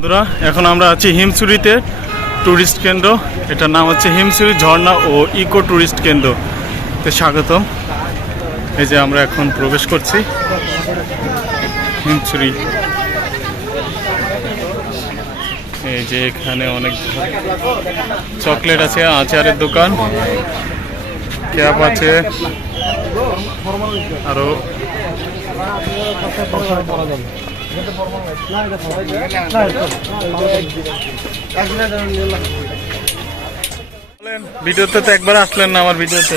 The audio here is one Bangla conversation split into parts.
বন্ধুরা এখন আমরা আছি হিমছড়িতে টুরিস্ট কেন্দ্র, এটার নাম হচ্ছে হিমছড়ি ঝর্ণা ও ইকো টুরিস্ট কেন্দ্র। তো স্বাগতম। এই যে আমরা এখন প্রবেশ করছি হিমছড়ি। এই যে এখানে অনেক চকলেট আছে, আচারের দোকান, ক্যাপ আছে, আরো ভিডিওতে তো একবার আসলেন না আমার ভিডিওতে?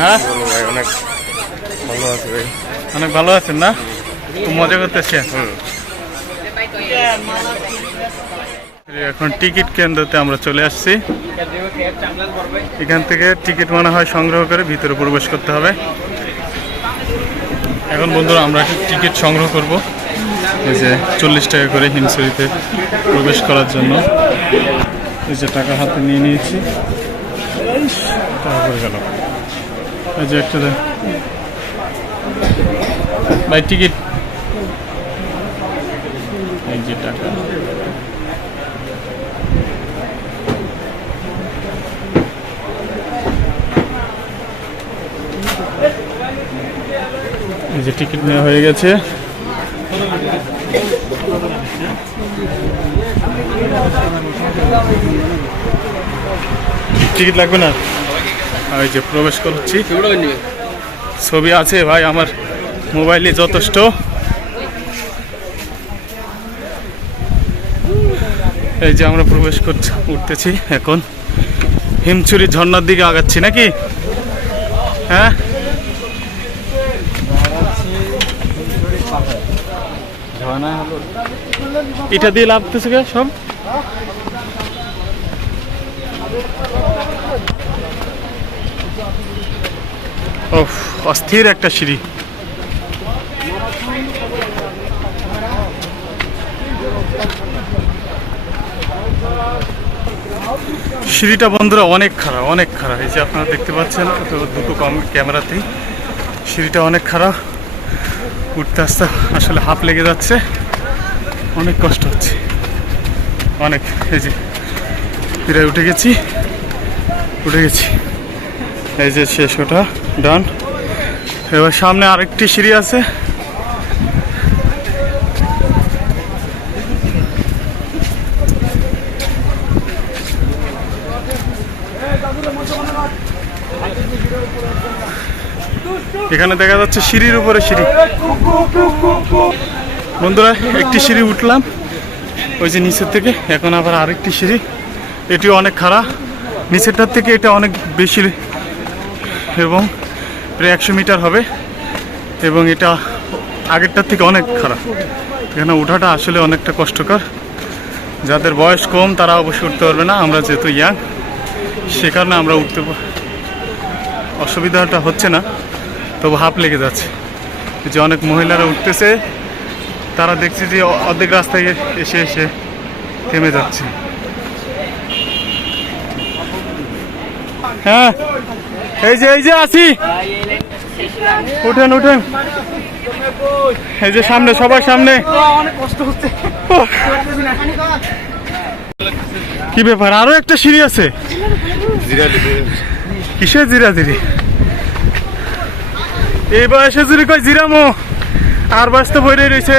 হ্যাঁ অনেক ভালো আছে ভাই। অনেক ভালো আছেন না? খুব মজা করতেছে। এখন টিকিট কেন্দ্রতে আমরা চলে আসছি। এখান থেকে টিকিট মনে হয় সংগ্রহ করে ভিতরে প্রবেশ করতে হবে। এখন বন্ধুরা আমরা টিকিট সংগ্রহ করব, এই যে 40 টাকা করে হিমছড়িতে প্রবেশ করার জন্য। এই যে টাকা হাতে নিয়ে নিয়েছি, টাকা করে গেল। এই যে একটা ভাই টিকিট, এই যে টাকা। এই যে টিকিট নেওয়া হয়ে গেছে। টিকিট লাগবে না? এই যে প্রবেশ করছি। ছবি আছে ভাই আমার মোবাইলে যথেষ্ট। এই যে আমরা প্রবেশ করছি, উঠতেছি এখন হিমছড়ি ঝর্ণার দিকে আগাচ্ছি নাকি? হ্যাঁ, এটা দিয়ে লাভতেছে সব। অস্থির একটা সিঁড়ি। সিঁড়িটা বন্ধুরা অনেক খারাপ, অনেক খারাপ। এই যে আপনারা দেখতে পাচ্ছেন দুটো ক্যামেরাতেই সিঁড়িটা অনেক খারাপ। উঠতে আসতে আসলে হাঁপ লেগে যাচ্ছে, অনেক কষ্ট হচ্ছে অনেক। এই যে প্রায় উঠে গেছি। এই যে শেষ, ওটা ডান। এবার সামনে আরেকটি সিঁড়ি আছে। এখানে দেখা যাচ্ছে সিঁড়ির উপরে সিঁড়ি। বন্ধুরা একটি সিঁড়ি উঠলাম ওই যে নিচের থেকে, এখন আবার আরেকটি সিঁড়ি। এটিও অনেক খারাপ, নিচেরটার থেকে এটা অনেক বেশি এবং প্রায় 100 মিটার হবে, এবং এটা আগেরটার থেকে অনেক খারাপ। এখানে ওঠাটা আসলে অনেকটা কষ্টকর। যাদের বয়স কম তারা অবশ্যই উঠতে পারবে না। আমরা যেহেতু ইয়াং, সে কারণে আমরা উঠতে অসুবিধাটা হচ্ছে না, তবু হাঁপ লেগে যাচ্ছে। যে অনেক মহিলারা উঠতেছে, তারা দেখছি যে অর্ধেক রাস্তায় এসে এসে থেমে যাচ্ছে। হ্যাঁ, এই যে আছি, উঠেন। এই যে সামনে, সবার সামনে। অনেক কষ্ট হচ্ছে। কি ব্যাপার, আরো একটা সিঁড়ি আছে? কিসের জিরাজিরি? এই বয়সে যদি কই জিরামো, আর বয়স তো বইরে রয়েছে।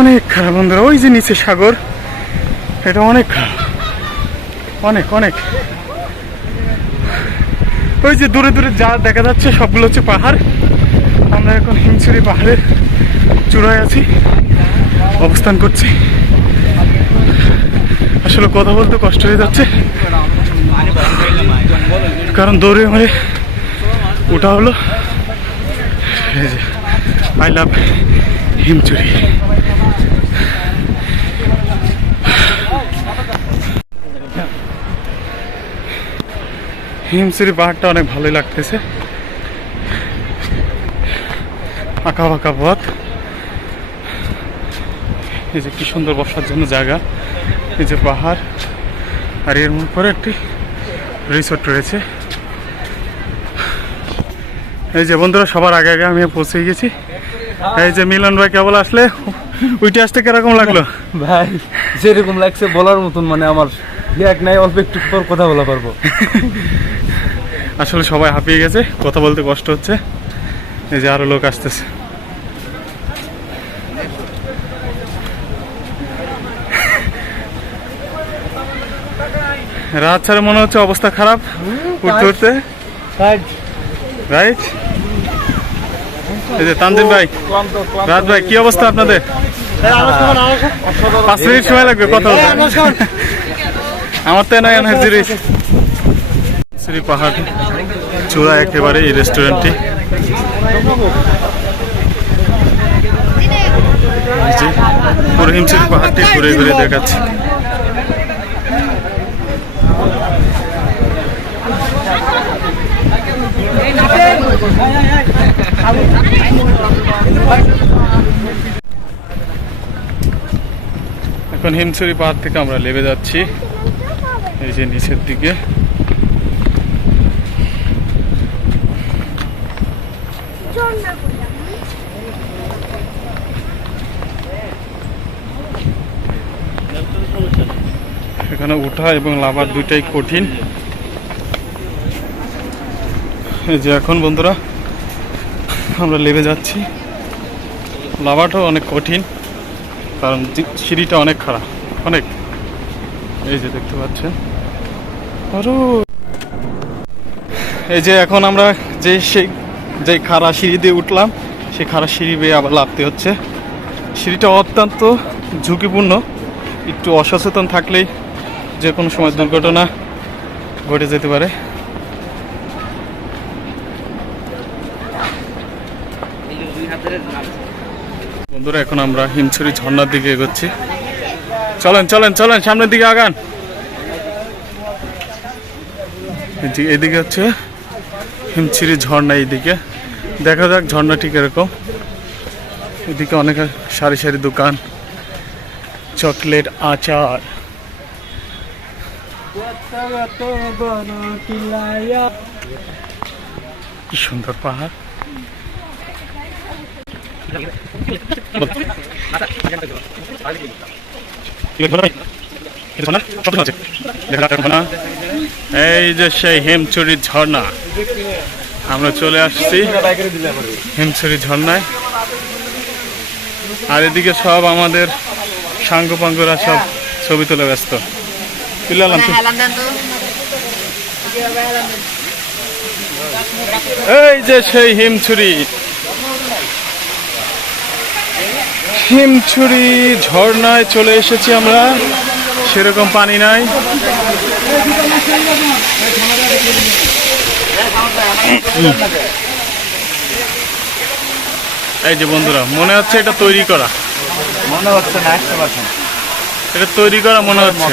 অনেক খারাপ বন্ধুরা। ওই যে নিচে সাগর, এটা অনেক খারাপ, অনেক। ওই যে দূরে যা দেখা যাচ্ছে সবগুলো হচ্ছে পাহাড়। আমরা এখন হিমছড়ি পাহাড়ের চূড়ায় আছি, অবস্থান করছি। আসলে কথা বলতে কষ্ট হয়ে যাচ্ছে, কারণ দৌড়ে মারে ওটা হলো আই লাভ হিমছড়ি। হিমছড়ি পাহাড়টা অনেক ভালোই লাগতেছে, আঁকা বাঁকা পথ। এই যে কি সুন্দর বসার জন্য জায়গা, এই যে পাহাড়, আর এর উপরে একটি রিসোর্ট রয়েছে। এই যে বন্ধুরা সবার আগে আগে আমি পৌঁছে গেছি। এই যে মিলন ভাই কেবল আসলে উইটে আসতে কিরকম লাগলো? ভাই যেরকম লাগছে বলার মতন, মানে আমার এক নাই, অল্প একটু পর কথা বলা পারবো। আসলে সবাই হাঁপিয়ে গেছে, কথা বলতে কষ্ট হচ্ছে। এই যে আরো লোক আসতেছে। রাত ছাড়া মনে হচ্ছে অবস্থা খারাপ উঠতে উঠতে, রাইট? এই যে তানজিম ভাই, রাত ভাই, কি অবস্থা আপনাদের? 5 মিনিট সময় লাগবে কথা বলতে। আমার তো নয় শ্রী পাহাড় চূড়া একেবারে এই রেস্টুরেন্টটি। পুরো হিমশিরি পাহাড়টি ঘুরে ঘুরে দেখাচ্ছে। এখন হিমছড়ি পাহাড় থেকে আমরা নেমে যাচ্ছি এই যে নিচের দিকে। এখানে ওঠা এবং নামার দুইটাই কঠিন। এই যে এখন বন্ধুরা আমরা নেমে যাচ্ছি। নামাটাও অনেক কঠিন, কারণ সিঁড়িটা অনেক খারাপ, অনেক। এই যে দেখতে পাচ্ছেন, আরো এই যে এখন আমরা যে খাড়া সিঁড়ি দিয়ে উঠলাম, সেই খাড়া সিঁড়ি বেয়ে আবার নামতে হচ্ছে। সিঁড়িটা অত্যন্ত ঝুঁকিপূর্ণ, একটু অসচেতন থাকলেই যে কোনো সময় দুর্ঘটনা ঘটে যেতে পারে। বন্ধুরা এখন আমরা হিমছড়ি ঝর্ণার দিকে এগোচ্ছি। চলেন চলেন চলেন, সামনের দিকে আগান। এইদিকে হচ্ছে হিমছড়ি ঝর্ণা, এইদিকে দেখা যাক ঝর্ণাটি কিরকম। এদিকে অনেক সারি সারি দোকান, চকলেট, আচার। কি সুন্দর পাহাড়। এই যে সেই হিমছড়ি ঝর্ণা, আমরা চলে আসছি হিমছড়ি ঝর্ণায়। আর এদিকে সব আমাদের সাঙ্গ পাঙ্গরা সব ছবি তুলে ব্যস্ত। এই যে সেই হিমছড়ি ঝর্ণায় চলে এসেছি আমরা। সেরকম পানি নাই। এই যে বন্ধুরা, মনে হচ্ছে এটা তৈরি করা, মনে হচ্ছে না 100%। এটা তৈরি করা মনে হচ্ছে।